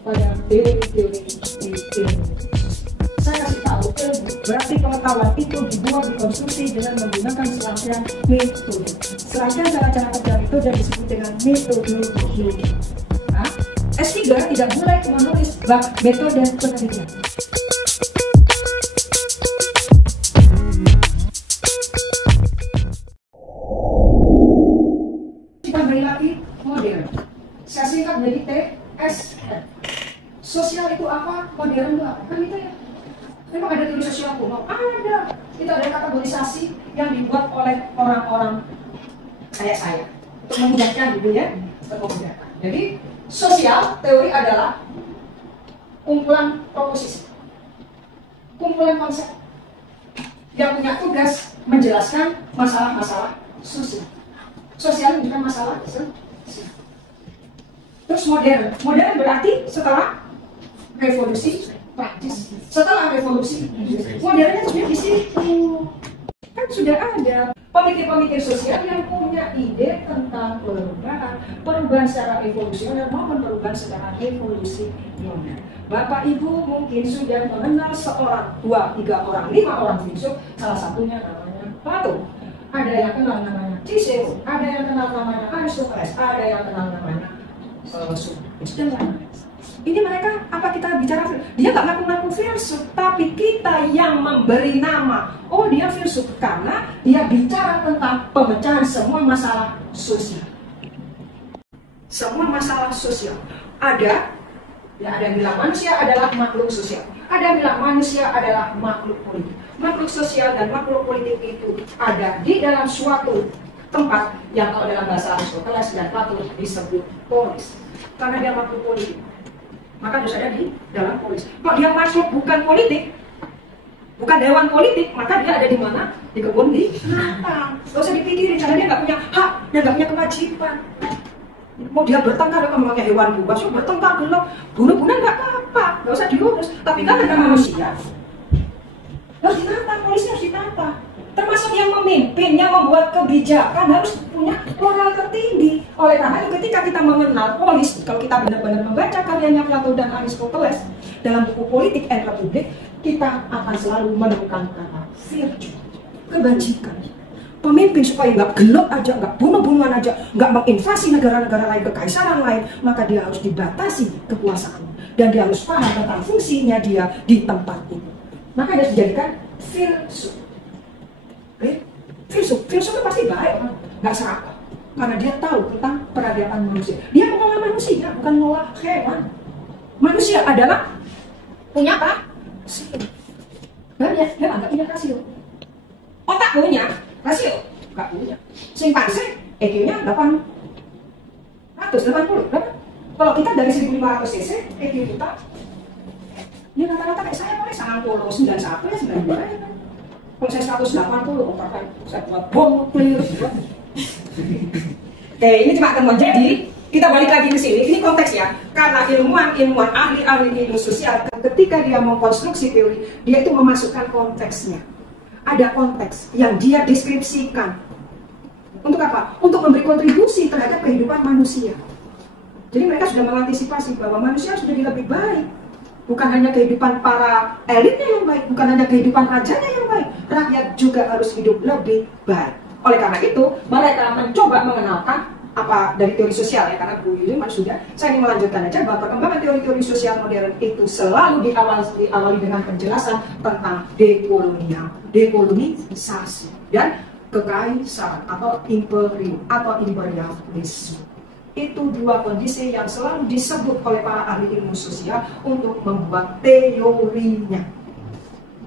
pada teori-teori di ilmu. Saya kasih tahu, ilmu berarti pengetahuan itu dibuat, dikonstruksi dengan menggunakan serangkaian metode. Serangkaian cara-cara kerja metode disebut dengan metodologi. Nah, S3 tidak boleh menulis bab metode penelitian. Kita kembali lagi modern. Saya singkat menjadi TSM. Sosial itu apa? Modern itu apa? Kan itu ya. Memang ada teori sosial kuno? Ada. Itu ada kategorisasi yang dibuat oleh orang-orang kayak saya untuk memudahkan gitu ya, memudahkan. Jadi sosial teori adalah kumpulan proposisi, kumpulan konsep yang punya tugas menjelaskan masalah-masalah sosial. Sosial menunjukkan masalah sosial. Terus modern berarti setelah revolusi Prancis, setelah revolusi modernnya sudah di situ. Kan sudah ada pemikir-pemikir sosial yang punya ide tentang perubahan secara evolusioner maupun perubahan secara revolusioner. Bapak Ibu mungkin sudah mengenal seorang, 2, 3 orang, 5 orang filsuf, salah satunya namanya Plato. Ada yang kenal namanya Cicero, ada yang kenal namanya Aristoteles, ada yang kenal namanya Socrates dan lain-lain. Ini mereka, apa kita bicara, dia nggak ngaku-ngaku filsuf, tapi kita yang memberi nama. Oh, dia filsuf karena dia bicara tentang pemecahan semua masalah sosial. Semua masalah sosial. Ada yang bilang manusia adalah makhluk sosial. Ada yang bilang manusia adalah makhluk politik. Makhluk sosial dan makhluk politik itu ada di dalam suatu tempat yang kalau dalam bahasa Aristoteles dan Plato disebut polis. Karena dia makhluk politik, maka harus ada di dalam polis. Kalau dia makhluk bukan politik, bukan dewan politik, maka dia ada di mana? Di kebun binatang. Gak usah dipikirin, karena dia nggak punya hak dan nggak punya kewajiban. Mau dia bertengkar dengan pakai hewan buas, bertengkar gelap, bunuh-bunuh nggak apa-apa, nggak usah diurus. Tapi kan ada manusia, harus ditata, polisnya harus ditata. Termasuk yang memimpin, yang membuat kebijakan harus punya moral tertinggi. Oleh karena itu ketika kita mengenal polis, kalau kita benar-benar membaca karyanya Plato dan Aristoteles dalam buku Politik and Republic, kita akan selalu menemukan kata virtue, kebajikan. Pemimpin supaya nggak gelap aja, nggak bunuh-bunuhan aja, nggak menginvasi negara-negara lain, kekaisaran lain, maka dia harus dibatasi kekuasaannya. Dan dia harus paham tentang fungsinya dia di tempat itu. Maka dia dijadikan filsuf. Filsuf itu pasti baik, nggak serakah, karena dia tahu tentang peradaban manusia. Dia mengolah manusia, bukan mengolah hewan. Manusia adalah punya apa? Banyak, hewan nggak punya rasio. Otak punya, rasio nggak punya. Simpanse, EQ-nya 880, berapa? Kalau kita dari 1500 cc, EQ kita, ini rata-rata kayak saya, paling 91 ya 92 ya. Kalau saya 180, saya buat bom nuklir. Oke, ini cuma temuan. Jadi kita balik lagi ke sini. Ini konteks ya. Karena ilmuwan ahli ilmu sosial, ketika dia mengkonstruksi teori, dia itu memasukkan konteksnya. Ada konteks yang dia deskripsikan. Untuk apa? Untuk memberi kontribusi terhadap kehidupan manusia. Jadi mereka sudah mengantisipasi bahwa manusia sudah lebih baik. Bukan hanya kehidupan para elitnya yang baik, bukan hanya kehidupan rajanya yang baik, rakyat juga harus hidup lebih baik. Oleh karena itu, mereka mencoba mengenalkan apa dari teori sosial ya, karena Bu Yuli sudah. Saya ingin melanjutkan aja bahwa perkembangan teori-teori sosial modern itu selalu diawali dengan penjelasan tentang dekolonisasi dan kekaisaran atau imperium atau imperialisme. Itu dua kondisi yang selalu disebut oleh para ahli ilmu sosial untuk membuat teorinya.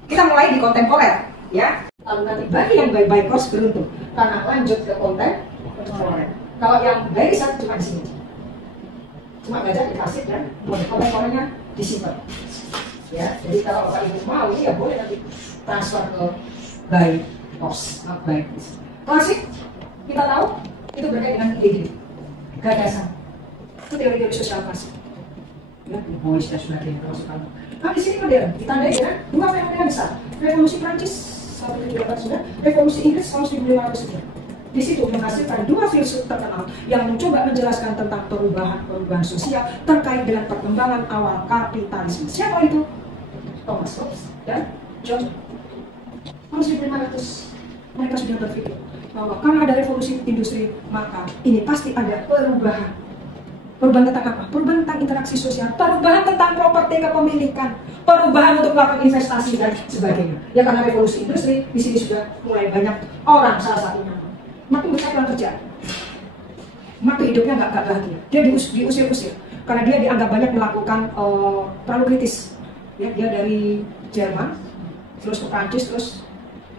Kita mulai di kontemporer, ya. Lalu nanti bagi yang baik-baik harus beruntung, karena lanjut ke kontemporer. Kalau yang baik satu cuma di sini, cuma belajar dikasih dan kontemporernya disimpan. Ya, jadi kalau Bapak Ibu mau, ya boleh nanti transfer ke baik pos, baik. Klasik kita tahu itu berkait dengan ide. Gagasan itu teori-teori sosial klasik. Ya, Bois dan sebagainya termasuk. Nah, di sini modern ditandai dengan dua fenomena besar: revolusi Prancis 1789, revolusi Inggris tahun 1500. di situ menghasilkan dua filsuf terkenal yang mencoba menjelaskan tentang perubahan sosial terkait dengan perkembangan awal kapitalisme. Siapa itu? Thomas Hobbes dan John. Tahun 1500 mereka sudah berpikir bahwa karena ada revolusi industri, maka ini pasti ada perubahan. Perubahan tentang apa? Perubahan tentang interaksi sosial, perubahan tentang properti kepemilikan, perubahan untuk melakukan investasi dan sebagainya. Ya karena revolusi industri, di sini sudah mulai banyak orang, salah satunya makin besar orang kerja, makin hidupnya nggak bahagia. Dia diusir-usir karena dia dianggap banyak melakukan terlalu kritis. Ya, dia dari Jerman, terus ke Prancis, terus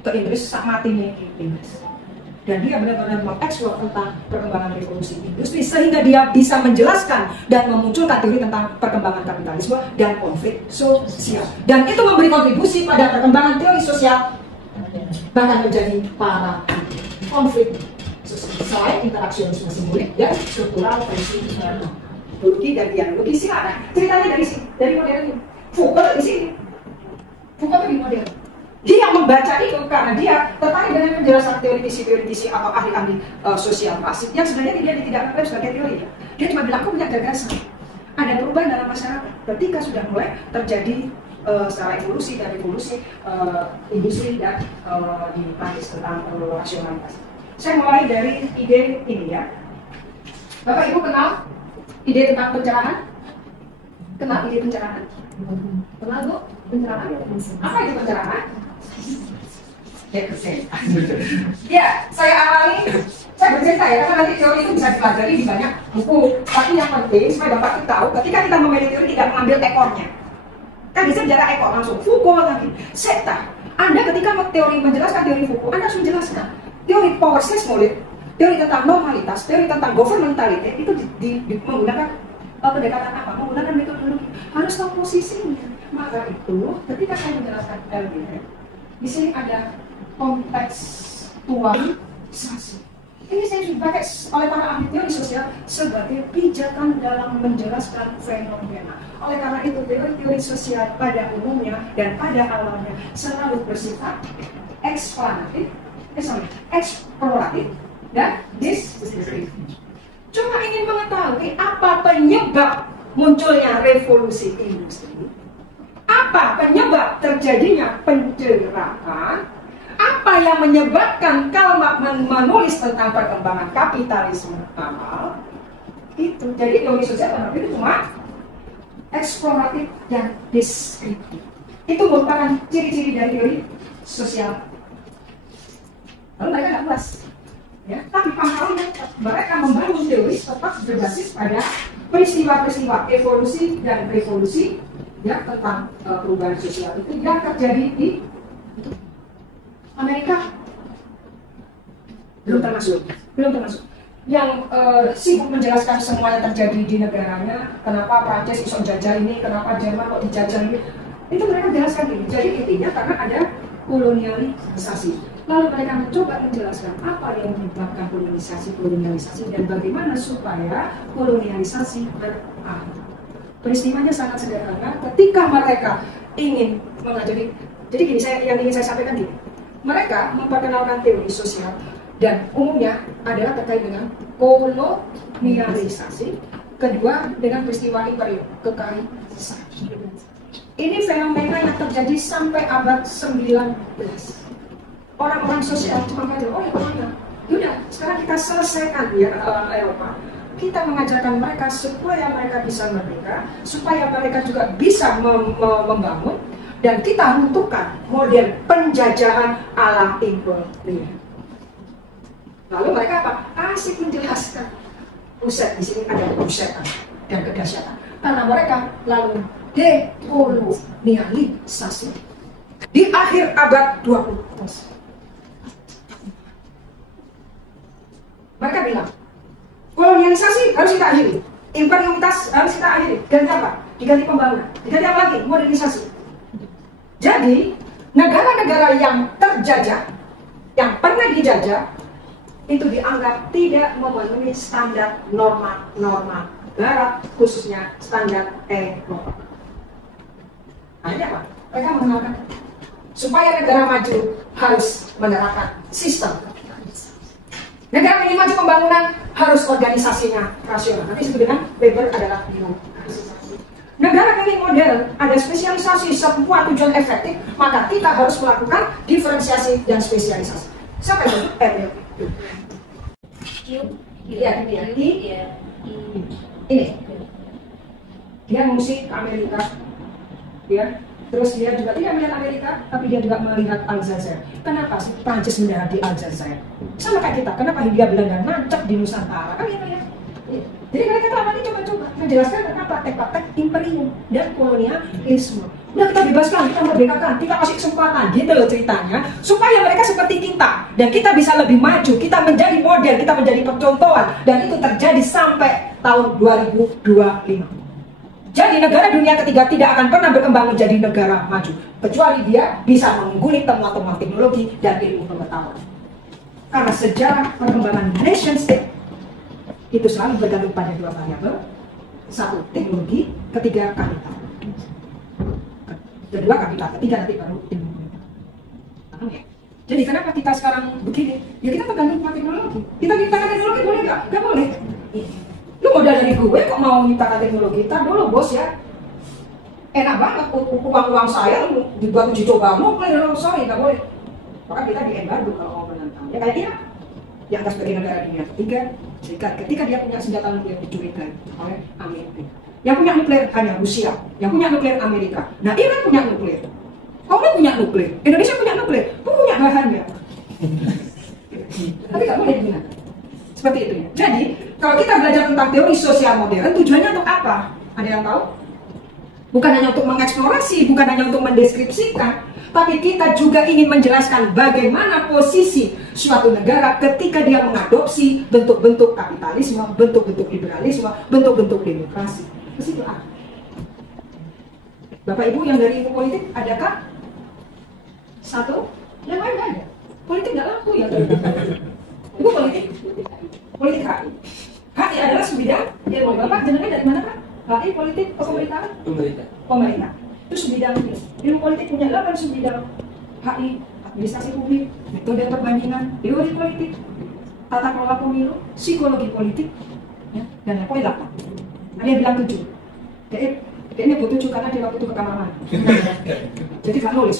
ke Inggris, sama mati nih Inggris. Dan dia benar-benar mengeksplor tentang perkembangan revolusi industri sehingga dia bisa menjelaskan dan memunculkan teori tentang perkembangan kapitalisme dan konflik sosial. Dan itu memberi kontribusi pada perkembangan teori sosial, bahkan menjadi para konflik sosial. Selain interaksionisme simbolik dan struktural psikologi dan dialogi silakan. Ceritanya dari modern ini. Foucault di sini. Foucault itu di modern. Dia membaca itu karena dia tertarik dengan penjelasan teoritisi atau ahli-ahli sosial klasik yang sebenarnya dia tidak menganggap sebagai teori. Dia cuma bilang, aku punya gagasan. Ada perubahan dalam masyarakat ketika sudah mulai terjadi secara evolusi dan revolusi industri dan di Prancis tentang rasionalitas. Saya mulai dari ide ini ya. Bapak Ibu kenal ide tentang pencerahan? Kenal ide pencerahan? Kenal Bu? Pencerahan? Apa itu pencerahan? Ya, saya bercerita ya, karena nanti teori itu bisa dipelajari di banyak buku. Tapi yang penting, supaya Bapak itu tahu, ketika kita memilih teori tidak mengambil ekornya. Kan bisa bicara ekor langsung, Foucault lagi. Sekta, Anda ketika teori menjelaskan teori Foucault, Anda harus menjelaskan teori power seismoid, teori tentang normalitas, teori tentang governmentality, itu menggunakan pendekatan apa? Menggunakan metodologi. Harus tahu posisinya. Maka itu, ketika saya menjelaskan LBM, di sini ada kontekstualisasi. Ini saya dipakai oleh para ahli teori sosial sebagai pijakan dalam menjelaskan fenomena. Oleh karena itu, teori-teori sosial pada umumnya dan pada awalnya selalu bersifat eksploratif dan deskriptif. Cuma ingin mengetahui apa penyebab munculnya revolusi industri. Apa penyebab terjadinya pencerahan? Apa yang menyebabkan Karl Marx menulis tentang perkembangan kapitalisme awal? Itu. Jadi teori sosial itu cuma eksploratif dan deskriptif. Itu merupakan ciri-ciri dari teori sosial. Lalu mereka nggak puas. Ya, tapi pasalnya mereka membangun teori tetap berbasis pada peristiwa-peristiwa evolusi dan revolusi ya tentang perubahan sosial itu yang terjadi di Amerika. Belum termasuk yang sibuk menjelaskan semua yang terjadi di negaranya, kenapa Prancis iso jajah ini, kenapa Jerman kok dijajah ini, itu mereka jelaskan ini. Jadi intinya karena ada kolonialisasi. Lalu mereka mencoba menjelaskan apa yang menyebabkan kolonialisasi dan bagaimana supaya kolonialisasi berakhir. Peristiwanya sangat sederhana. Ketika mereka ingin mengajari, jadi gini, yang ingin saya sampaikan gini, mereka memperkenalkan teori sosial dan umumnya adalah terkait dengan kolonialisasi, kedua dengan peristiwa imperium kekaisaran. Ini fenomena yang terjadi sampai abad 19. Orang-orang sosial cuma kaget, oh ya, yaudah, sekarang kita selesaikan ya Eropa. Kita mengajarkan mereka supaya mereka bisa merdeka, supaya mereka juga bisa membangun, dan kita runtuhkan model penjajahan ala imperial. Lalu mereka apa? Asik menjelaskan. Buset, di sini ada kebusetan dan kedahsyatan. Karena mereka lalu dekolonialisasi di akhir abad 20. Mereka bilang, kolonialisasi harus kita akhiri, imperialitas harus kita akhiri. Ganti apa? Diganti pembangunan. Diganti apa lagi? Modernisasi. Jadi negara-negara yang terjajah, yang pernah dijajah, itu dianggap tidak memenuhi standar norma Barat, khususnya standar Eropa. Akhirnya apa? Mereka mengenalkan supaya negara maju harus menerapkan sistem. Negara ingin maju pembangunan harus organisasinya rasional. Nanti disebut dengan Weber adalah birokrasi. Negara ingin modern, ada spesialisasi semua tujuan efektif, maka kita harus melakukan diferensiasi dan spesialisasi. Siapa itu? Iya, ini. Dia mengungsi ke Amerika, ya. Terus dia juga tidak melihat Amerika, tapi dia juga melihat Aljazair. Kenapa sih Prancis mendarat di Aljazair? Sama kayak kita, kenapa Hindia Belanda nancap di Nusantara? Kan gitu ya. Jadi mereka selama ini coba-coba menjelaskan tentang praktek-praktek imperium dan kolonialisme. Udah kita bebaskan, kita merdekakan, kita kasih kesempatan, gitu loh ceritanya. Supaya mereka seperti kita, dan kita bisa lebih maju, kita menjadi model, kita menjadi percontohan. Dan itu terjadi sampai tahun 2025. Jadi negara dunia ketiga tidak akan pernah berkembang menjadi negara maju, kecuali dia bisa mengungguli temuan-temuan teknologi dan ilmu pengetahuan. Karena sejarah perkembangan nation state itu selalu bergantung pada dua variabel. Satu, teknologi, ketiga, kapital. Kedua, kapital, ketiga nanti baru ilmu pengetahuan. Jadi kenapa kita sekarang begini? Ya kita tergantung pada teknologi. Kita mintakan teknologi boleh nggak? Nggak boleh. Lu modal dari gue kok mau mintakan teknologi? Ntar dulu bos ya. Enak banget, uang saya dibuat uji coba, mau play sorry, nggak boleh. Maka kita di-embargo kalau mau menentang. Ya kayak Irak, dianggap sebagai negara dunia ketiga, ketika dia punya senjata nuklir dicurigai oleh Amerika. Yang punya nuklir hanya Rusia, yang punya nuklir Amerika. Nah Iran punya nuklir, Kongo punya nuklir, Indonesia punya nuklir, punya bahannya. Tapi nggak boleh digunakan. Seperti itu ya. Jadi kalau kita belajar tentang teori sosial modern, tujuannya untuk apa? Ada yang tahu? Bukan hanya untuk mengeksplorasi, bukan hanya untuk mendeskripsikan, tapi kita juga ingin menjelaskan bagaimana posisi suatu negara ketika dia mengadopsi bentuk-bentuk kapitalisme, bentuk-bentuk liberalisme, bentuk-bentuk demokrasi. Ke situ ah. Bapak Ibu yang dari ilmu politik adakah? Satu? Yang lain nggak ada. Politik nggak laku ya. Ibu politik? Politik HI. HI adalah sebidang ilmu. Bapak jenengnya dari mana Pak? HI politik atau pemerintahan? Pemerintah. Itu sebidang ilmu politik punya 8 sebidang. HI administrasi publik, metode perbandingan, teori politik, tata kelola pemilu, psikologi politik, ya, dan yang poin 8. Ada yang bilang 7. Dia ini butuh 7 karena dia waktu itu ke kamar mandi. Jadi gak nulis.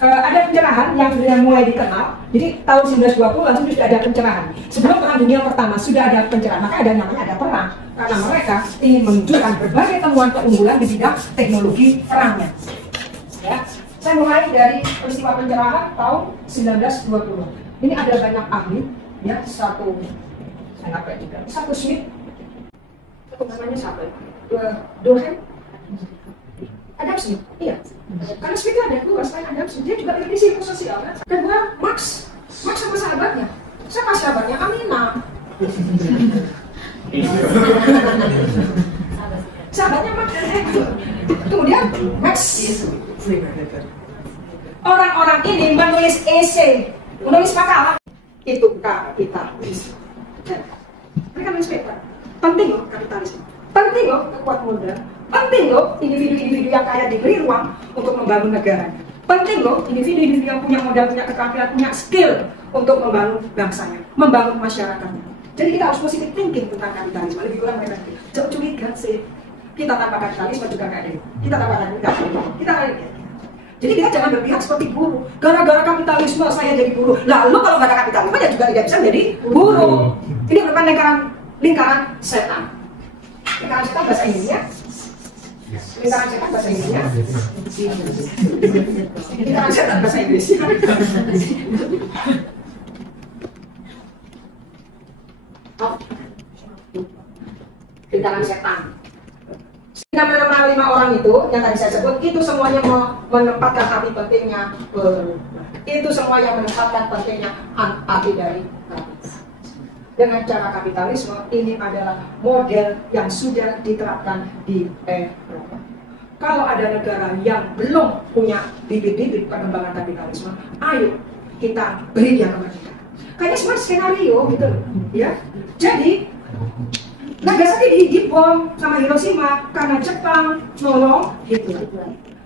Ada pencerahan yang mulai dikenal. Jadi tahun 1920 langsung sudah ada pencerahan. Sebelum Perang Dunia Pertama sudah ada pencerahan. Maka ada namanya ada perang. Karena mereka ingin menunjukkan berbagai temuan keunggulan di bidang teknologi perangnya. Ya, saya mulai dari peristiwa pencerahan tahun 1920. Ini ada banyak ahli, ya satu Smith. Namanya siapa? Durkheim? Adam Smith, iya. Karena Smith ada dua, selain Adam Smith, dia juga kritisi ilmu sosial. Kedua, Marx sama sahabatnya. Siapa sahabatnya? Aminah. Sahabatnya Marx. Kemudian Marx. Orang-orang ini menulis esai, menulis makalah. Itu kapitalisme. Mereka menulis paper. Penting loh kapitalisme, penting loh kekuatan modal, penting loh individu-individu yang kaya diberi ruang untuk membangun negaranya, penting loh individu-individu yang punya modal, punya keterampilan, punya skill untuk membangun bangsanya, membangun masyarakatnya. Jadi kita harus positive thinking tentang kapitalisme. Lebih kurang mereka jauh curiga sih. Kita tanpa kapitalisme juga nggak ada. Kita tanpa kapitalisme kita nggak ada. Jadi kita jangan berpihak seperti buruh. Gara-gara kapitalisme saya jadi buruh. Lalu kalau nggak ada kapitalisme ya juga tidak bisa jadi buruh. Ini merupakan lingkaran setan. Lingkaran setan bahasa Inggrisnya. Lingkaran setan bahasa Inggrisnya. Lingkaran setan bahasa Inggrisnya. Lingkaran setan. Nama 5 orang itu yang tadi saya sebut, itu semuanya menempatkan arti pentingnya berubah. Itu semua yang menempatkan pentingnya arti dari kapitalisme. Dengan cara kapitalisme, ini adalah model yang sudah diterapkan di Eropa. Kalau ada negara yang belum punya bibit-bibit perkembangan kapitalisme, ayo kita beri dia kemerdekaan. Kayaknya semua skenario gitu, ya. Jadi Nagasaki dibom sama Hiroshima karena Jepang nolong gitu.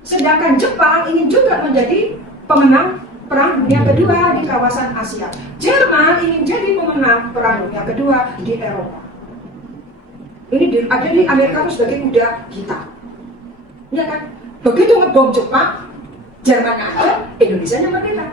Sedangkan Jepang ingin juga menjadi pemenang Perang Dunia Kedua di kawasan Asia. Jerman ingin jadi pemenang Perang Dunia Kedua di Eropa. Ini ada di Amerika itu sebagai kuda kita. Ya kan? Begitu ngebom Jepang, Jerman ada, Indonesia yang merdeka.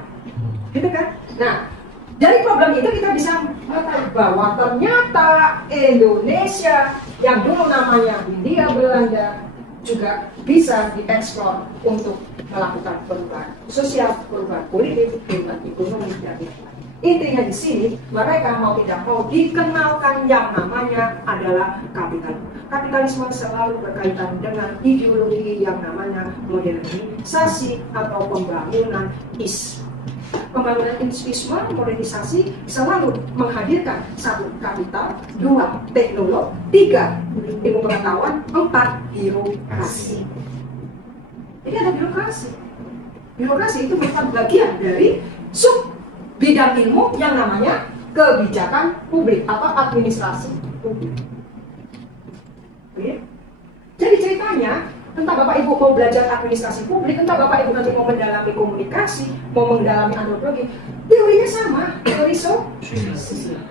Gitu kan? Nah, dari problem itu kita bisa mengetahui bahwa ternyata Indonesia yang dulu namanya Hindia Belanda juga bisa dieksplor untuk melakukan perubahan sosial, perubahan politik, perubahan ekonomi, dan lain-lain. Intinya di sini mereka mau tidak mau dikenalkan yang namanya adalah kapitalisme. Kapitalisme selalu berkaitan dengan ideologi yang namanya modernisasi atau pembangunan Islam. Pembangunan Islam, modernisasi selalu menghadirkan satu kapital, dua teknologi, tiga ilmu pengetahuan, empat birokrasi. Jadi ada birokrasi. Birokrasi itu merupakan bagian dari sub bidang ilmu yang namanya kebijakan publik atau administrasi publik. Jadi ceritanya entah Bapak Ibu mau belajar administrasi publik, entah Bapak Ibu nanti mau mendalami komunikasi, mau mendalami antropologi, teorinya sama, teori sosial.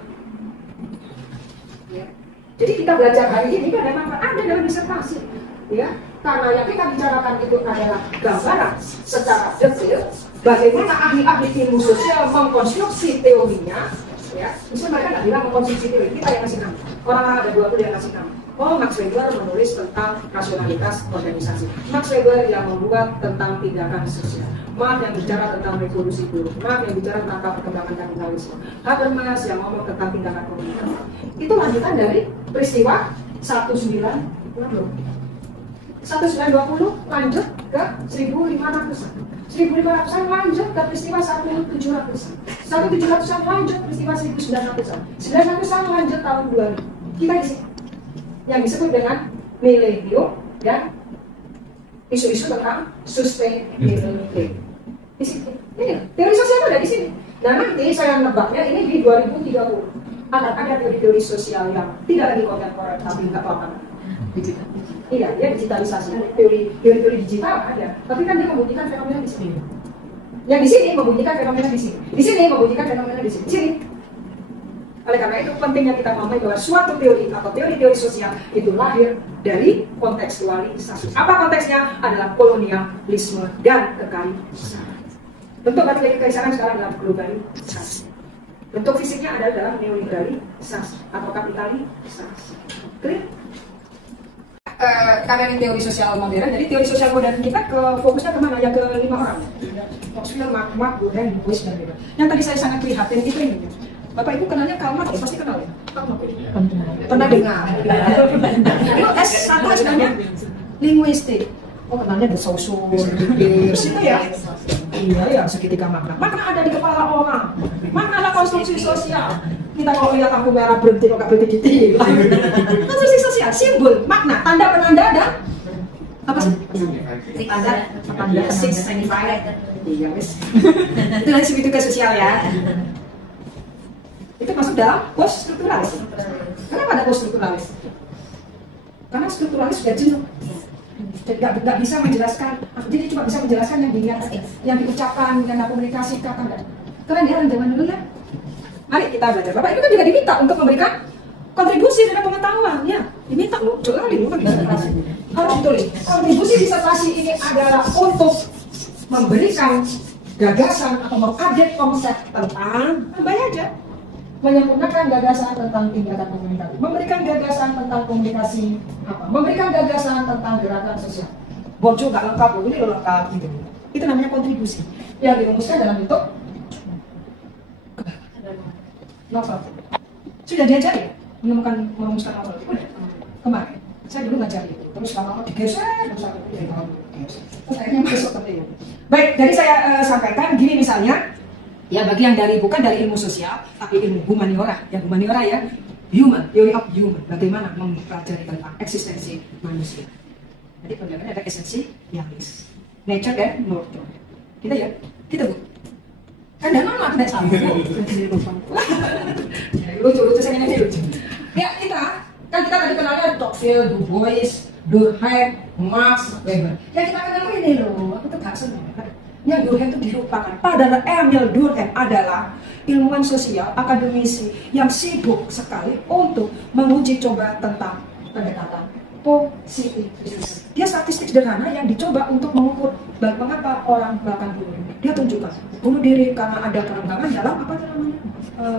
Ya. Jadi kita belajar hari ini kan memang ada dalam disertasi, ya, karena yang kita bicarakan itu adalah gambaran secara detail bagaimana ahli-ahli ilmu sosial mengkonstruksi teorinya. Ya, misalnya mereka nggak bilang mengkonsumsi teori, kita yang ngasih nama. Orang-orang ada 20 yang ngasih nama. Oh, Max Weber menulis tentang rasionalitas organisasi. Max Weber yang membuat tentang tindakan sosial. Marx yang bicara tentang revolusi buruh. Marx yang bicara tentang perkembangan kapitalisme. Habermas yang ngomong tentang tindakan komunitas. Itu lanjutan dari peristiwa 1920. 1920 lanjut ke 1500-an. 1500-an lanjut ke peristiwa 1700-an. 1700-an lanjut peristiwa 1900-an. 1900-an lanjut tahun 2000. Kita di sini yang disebut dengan milenium dan isu-isu tentang sustainability. Di sini, ini teori sosial itu ada di sini. Nah nanti saya nebaknya ini di 2030 akan ada teori-teori sosial yang tidak lagi kontemporer tapi nggak apa-apa. Digital. Iya, dia digitalisasi. Teori digital ada, tapi kan dia membuktikan fenomena di sini. Yang di sini membuktikan fenomena di sini. Di sini membuktikan fenomena di sini. Sini. Oleh karena itu pentingnya kita memahami bahwa suatu teori atau teori-teori sosial itu lahir dari kontekstualisasi. Apa konteksnya? Adalah kolonialisme dan kekaisaran. Bentuk baru dari kekaisaran sekarang adalah globalisasi. Bentuk fisiknya adalah dalam neoliberalisasi atau kapitalisasi. Clear? Karena ini teori sosial modern, jadi teori sosial modern kita fokusnya kemana? Ya ke 5 orang. Maksudnya Marx, Gordon, Boyce, dan Weber. Yang tadi saya sangat prihatin itu ini. Bapak Ibu kenalnya Karl Marx, pasti kenal ya? Pernah dengar? Itu S1 sebenarnya linguistik. Oh kenalnya The Social Bears itu ya? Iya ya, segitiga makna. Makna ada di kepala orang. Makna adalah konstruksi sosial. Kita kalau lihat lampu merah berhenti kok gak berhenti gitu. Konstruksi sosial, simbol, makna, tanda penanda dan apa sih? Tanda 695. Iya wes. Itu nanti segitu ke sosial ya. Itu masuk dalam post strukturalis. Kenapa ada post strukturalis? Karena strukturalis sudah jenuh. Tidak bisa menjelaskan, jadi cuma bisa menjelaskan yang dilihat, yang diucapkan, yang komunikasikan. Keren ya orang zaman dulu ya. Mari kita belajar. Bapak Ibu kan juga diminta untuk memberikan kontribusi dalam pengetahuan, ya. Diminta loh, coba bukan disertasi. Harus ditulis. Kontribusi disertasi ini adalah untuk memberikan gagasan atau mengupdate konsep tentang apa aja. Menyempurnakan gagasan tentang tindakan komunikasi, memberikan gagasan tentang komunikasi apa, memberikan gagasan tentang gerakan sosial. Bojo nggak lengkap, ini lo lengkap gitu. Itu namanya kontribusi yang dirumuskan dalam bentuk novel. Sudah diajari merumuskan novel itu udah kemarin. Saya dulu ngajari itu, terus lama-lama digeser, terus akhirnya masuk seperti itu. Baik, jadi saya sampaikan gini misalnya. Ya bagi yang bukan dari ilmu sosial tapi ilmu humaniora, yang humaniora ya, human, theory of human, bagaimana mempelajari tentang eksistensi manusia. Jadi pendapatnya ada esensi yang nature dan nurture. Kita ya, kita bu. Kan dan mana tidak salah. Lucu saya ini lucu. Ya kita tadi kenalnya Tocqueville, Du Bois, Durkheim, Marx, Weber. Ya kita kenal ini loh, aku tuh gak seneng. yang Durkheim itu dilupakan. Padahal Emil Durkheim adalah ilmuwan sosial, akademisi yang sibuk sekali untuk menguji coba tentang pendekatan positivisme. Dia statistik sederhana yang dicoba untuk mengukur mengapa orang melakukan bunuh diri. Dia tunjukkan bunuh diri karena ada kerenggangan dalam apa namanya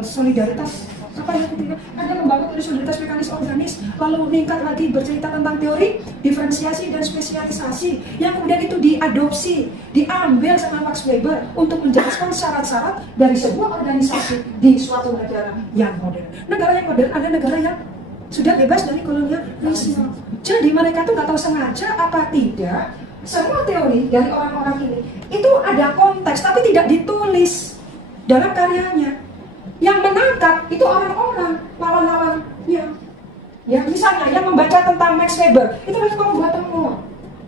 solidaritas. Apa yang ketiga? Ada membangun solidaritas mekanis organis, lalu meningkat lagi bercerita tentang teori diferensiasi dan spesialisasi yang kemudian itu diadopsi, diambil sama Max Weber untuk menjelaskan syarat-syarat dari sebuah organisasi di suatu negara yang modern. Negara yang modern ada negara yang sudah bebas dari kolonialisme. Jadi mereka tuh nggak tahu sengaja apa tidak, semua teori dari orang-orang ini itu ada konteks tapi tidak ditulis dalam karyanya. Yang menangkap itu orang-orang lawan-lawannya. Ya misalnya yang membaca tentang Max Weber itu mereka membuat temuan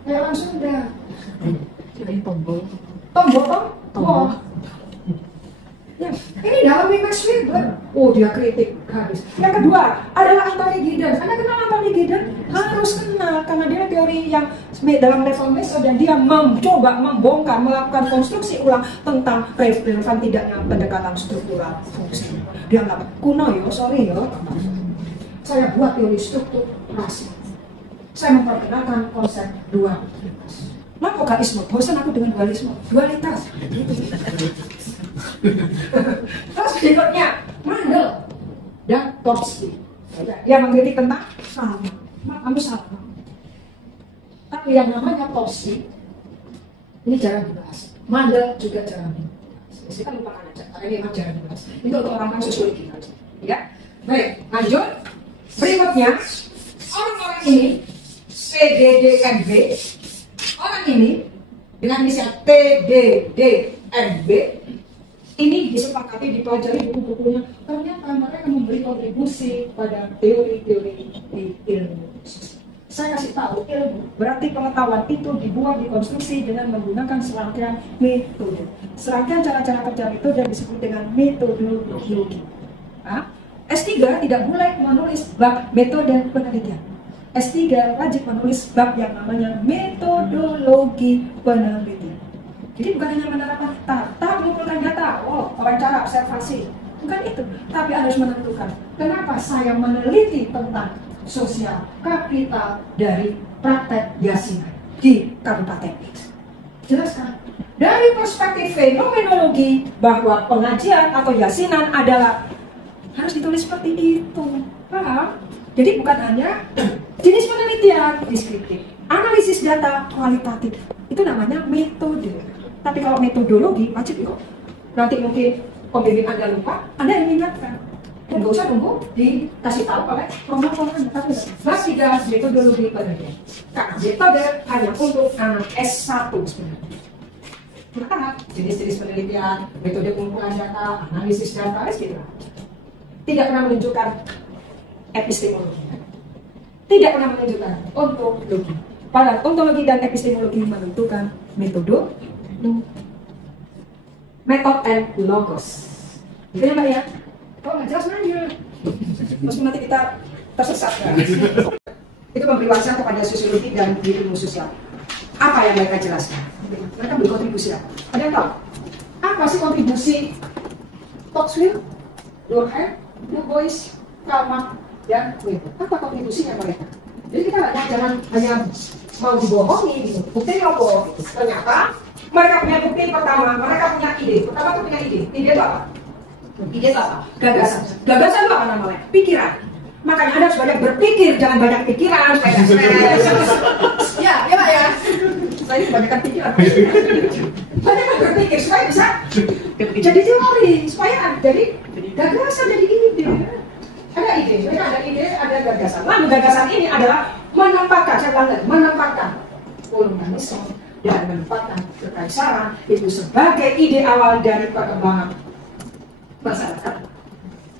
kayak orang Sunda. Tombol. Ya, ini dalam Max Weber. Oh, dia kritik habis. Yang kedua adalah Anthony Giddens. Anda kenal Anthony Giddens? Harus kenal karena dia teori yang dalam level meso dan dia mencoba membongkar, melakukan konstruksi ulang tentang relevan tidaknya pendekatan struktural fungsi. Dia nggak kuno yo, sorry yo. Saya buat teori strukturasi. Saya memperkenalkan konsep dualitas. Napokaisme, bosan aku dengan dualisme. Dualitas. Terus berikutnya Mandel dan Tolstoy yang mengkritik tentang salah. Kamu salah. Tapi yang namanya Tolstoy ini jarang dibahas. Mandel juga jarang dibahas. Kita lupakan aja karena ini memang jarang dibahas. Itu untuk orang-orang sosiologi aja. Ya, baik. Lanjut. Berikutnya orang-orang ini PDDNB. Orang ini dengan inisial PDDNB ini disepakati dipelajari buku-bukunya. Ternyata mereka memberi kontribusi pada teori-teori di ilmu. Saya kasih tahu, ilmu berarti pengetahuan itu dibuat, dikonstruksi dengan menggunakan serangkaian metode. Serangkaian cara-cara kerja metode yang disebut dengan metodologi. S3 tidak boleh menulis bab metode penelitian. S3 wajib menulis bab yang namanya metodologi penelitian. Jadi bukan hanya menerapkan tata, mengumpulkan data, wawancara, observasi. Bukan itu, tapi harus menentukan kenapa saya meneliti tentang sosial kapital dari praktek yasinan di Kabupaten X. Jelaskan. Dari perspektif fenomenologi bahwa pengajian atau yasinan adalah harus ditulis seperti itu. Paham? Jadi bukan hanya jenis penelitian deskriptif, analisis data kualitatif. Itu namanya metode. Tapi kalau metodologi wajib kok. Nanti mungkin pembimbing Anda lupa, Anda yang ingatkan. Dan nggak usah nunggu dikasih tahu oleh rombongan Anda. Mas tidak metodologi penelitian. Karena metode hanya untuk anak S1 sebenarnya. Karena jenis-jenis penelitian, metode pengumpulan data, analisis data, gitu. Tidak pernah menunjukkan epistemologi. Tidak pernah menunjukkan ontologi. Padahal ontologi dan epistemologi menentukan metode, method and logos. Gitu ya Mbak ya? Kalau nggak jelas nanya. Meskipun nanti kita tersesat ya. Itu memberi wasiat kepada sosiologi dan ilmu sosial. Apa yang mereka jelaskan? Mereka berkontribusi apa? Ada yang tahu? Apa sih kontribusi Tocqueville, Durkheim, Du Bois, Karl Marx, dan Weber? Apa kontribusinya mereka? Jadi kita jangan hanya mau dibohongi gitu. Buktinya apa? Ternyata mereka punya bukti pertama, mereka punya ide. Pertama itu punya ide. Ide itu apa? Ide itu apa? Gagasan. Gagasan itu apa namanya? Pikiran. Makanya Anda harus banyak berpikir, jangan banyak pikiran. Ya Pak ya. Saya kebanyakan pikiran. Banyak berpikir supaya bisa jadi teori, supaya jadi gagasan, jadi ide. Ada ide, ada ide, ada gagasan. Lalu gagasan ini adalah menempatkan, saya bilang menempatkan kolonialisme dan menempatkan kekaisaran itu sebagai ide awal dari perkembangan masyarakat.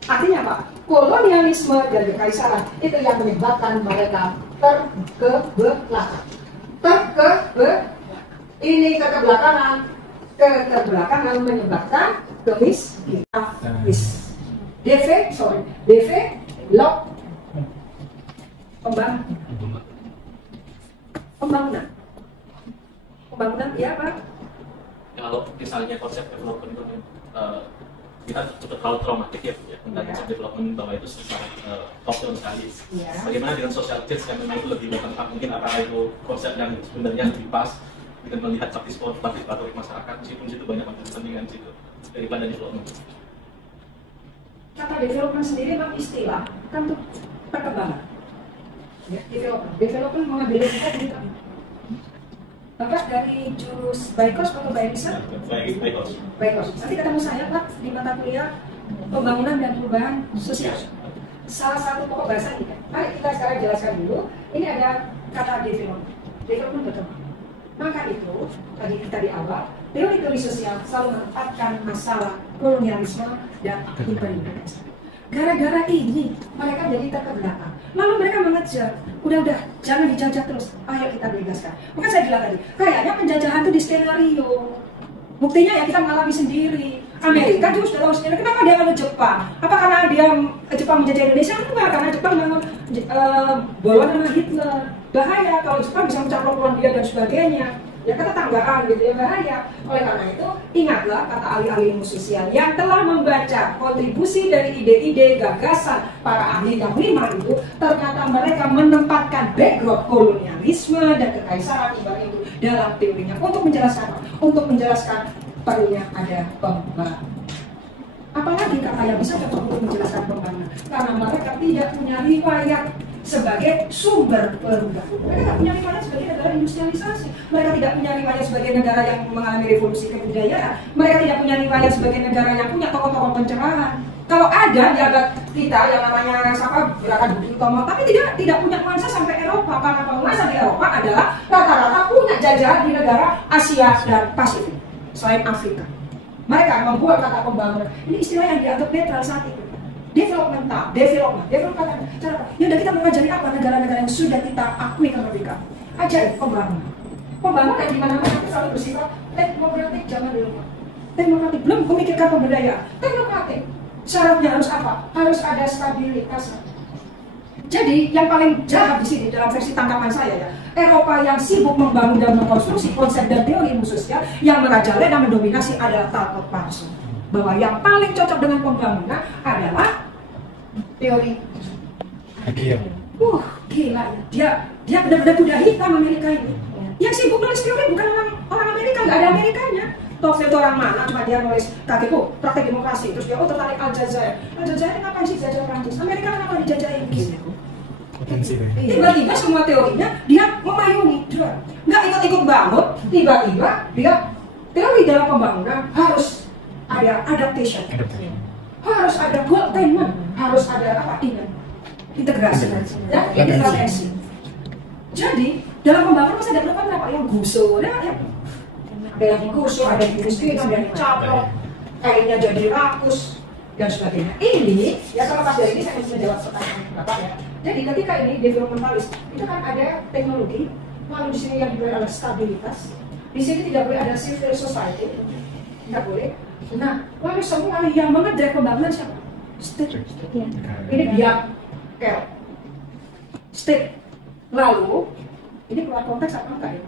Artinya apa? Kolonialisme dan kekaisaran itu yang menyebabkan mereka terkebelakang. Ini keterbelakangan menyebabkan kemiskinan. Pembangunan ya Pak. kalau misalnya konsep development itu kita cukup terlalu traumatik ya tentang konsep development bahwa itu sangat top down sekali. Bagaimana dengan social change yang memang itu lebih bottom up, mungkin apakah itu konsep yang sebenarnya lebih pas dengan melihat partisipatorik masyarakat, meskipun situ banyak kepentingan situ daripada development. Kata development sendiri memang istilah, kan untuk perkembangan. Ya, development mengambil kita dari kami. Bapak dari jurus Baikos atau Baiksa? Baikos. Nanti ketemu saya Pak di mata kuliah pembangunan dan perubahan sosial. Salah satu pokok bahasa ini. Mari kita sekarang jelaskan dulu. Ini ada kata development. Development betul. Maka itu tadi kita di awal, teori-teori sosial selalu menempatkan masalah kolonialisme dan imperialisme. Gara-gara ini mereka jadi terbelakang. Lalu mereka mengejar, udah jangan dijajah terus, ayo kita bebaskan. Maka saya bilang tadi, kayaknya penjajahan itu di skenario. Buktinya ya kita mengalami sendiri. Amerika juga sudah tahu sendiri. Kenapa dia lalu Jepang? Apa karena dia Jepang menjajah Indonesia? Enggak, karena Jepang memang boloan sama Hitler. Bahaya kalau Jepang bisa mencaplok Polandia dan sebagainya. Ya ketetanggaan gitu ya, bahaya. Oleh karena itu, ingatlah kata ahli-ahli ilmu sosial yang telah membaca kontribusi dari ide-ide gagasan para ahli yang 5 itu, ternyata mereka menempatkan background kolonialisme dan kekaisaran ibarat itu dalam teorinya untuk menjelaskan perlunya ada pembangunan. Apalagi kata yang bisa cocok untuk menjelaskan pembangunan, karena mereka tidak punya riwayat sebagai sumber perubahan. Mereka tidak punya riwayat sebagai negara industrialisasi. Mereka tidak punya riwayat sebagai negara yang mengalami revolusi kebudayaan. Mereka tidak punya riwayat sebagai negara yang punya tokoh-tokoh pencerahan. Kalau ada di abad kita yang namanya Gerakan Budi Utomo, tapi tidak punya nuansa sampai Eropa, karena penguasa di Eropa adalah rata-rata punya jajahan di negara Asia dan Pasifik selain Afrika. Mereka membuat kata pembangunan. Ini istilah yang dianggap netral saat itu. Development. Cara ya udah kita mengajari apa negara-negara yang sudah kita akui kemerdekaan. Ajari pembangunan. Pembangunan di mana-mana itu selalu bersifat teknokratik zaman dulu. Teknokratik belum memikirkan pemberdayaan. Teknokratik. Syaratnya harus apa? Harus ada stabilitas. Jadi yang paling jahat di sini dalam versi tangkapan saya ya, Eropa yang sibuk membangun dan mengkonstruksi konsep dan teori ilmu sosial yang merajalela dan mendominasi adalah Talcott Parsons. Bahwa yang paling cocok dengan pembangunan adalah teori. Gila ya. Dia benar-benar kuda hitam Amerika ini. Yang sibuk nulis teori bukan orang Amerika, nggak ada Amerikanya. Tocqueville itu orang mana? Cuma dia nulis praktek demokrasi. Terus dia tertarik Aljazair. Aljazair ini ngapain sih dijajah Prancis? Amerika kenapa dijajahin gitu? Tiba-tiba semua teorinya dia memayungi, nggak ikut-ikut bangun. Tiba-tiba dia teori dalam pembangunan harus ada adaptation, harus ada containment, harus ada integrasi, ya, intervensi. Jadi dalam pembangunan masih ada berapa yang gusur, ya, ada yang gusur, ada yang miskin, ada yang caplok, kainnya jadi rakus dan sebagainya. Ini ya selepas dari ini saya bisa menjawab pertanyaan Bapak ya. Jadi ketika ini developmentalis itu kan ada teknologi, lalu di sini yang diberi adalah stabilitas, di sini tidak boleh ada civil society, tidak boleh. Nah, lalu semua yang mengedrive pembangunan siapa? State. Ini dia state. Lalu ini keluar konteks apa enggak ya?